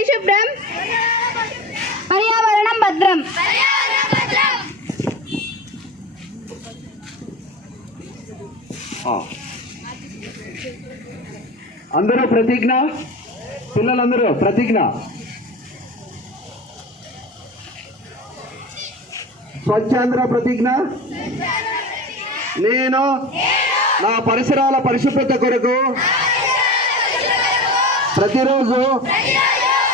పరిశుభ్రం పర్యావరణం భద్రం. అందరూ ప్రతిజ్ఞ? పిల్లలందరూ ప్రతిజ్ఞ? స్వచ్ఛాంధ్ర ప్రతిజ్ఞ? నేను నా పరిసరాల పరిశుభ్రత కొరకు ప్రతిరోజు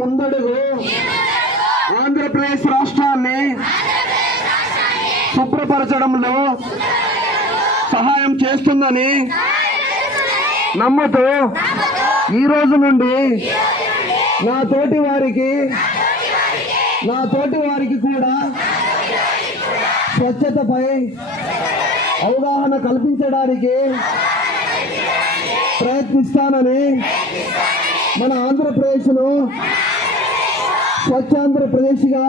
ముందడుగు. ఆంధ్రప్రదేశ్ రాష్ట్రాన్ని శుభ్రపరచడంలో సహాయం చేస్తుందని నమ్ముతూ ఈ రోజు నుండి నా తోటి వారికి నా తోటి వారికి కూడా స్వచ్ఛతపై అవగాహన కల్పించడానికి ప్రయత్నిస్తానని మన ఆంధ్రప్రదేశ్ను స్వచ్ఛాంధ్రప్రదేశ్గా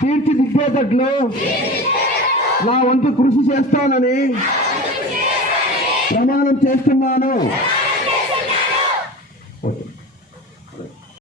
తీర్చిదిద్దేటట్లు నా వంతు కృషి చేస్తానని ప్రమాణం చేస్తున్నాను.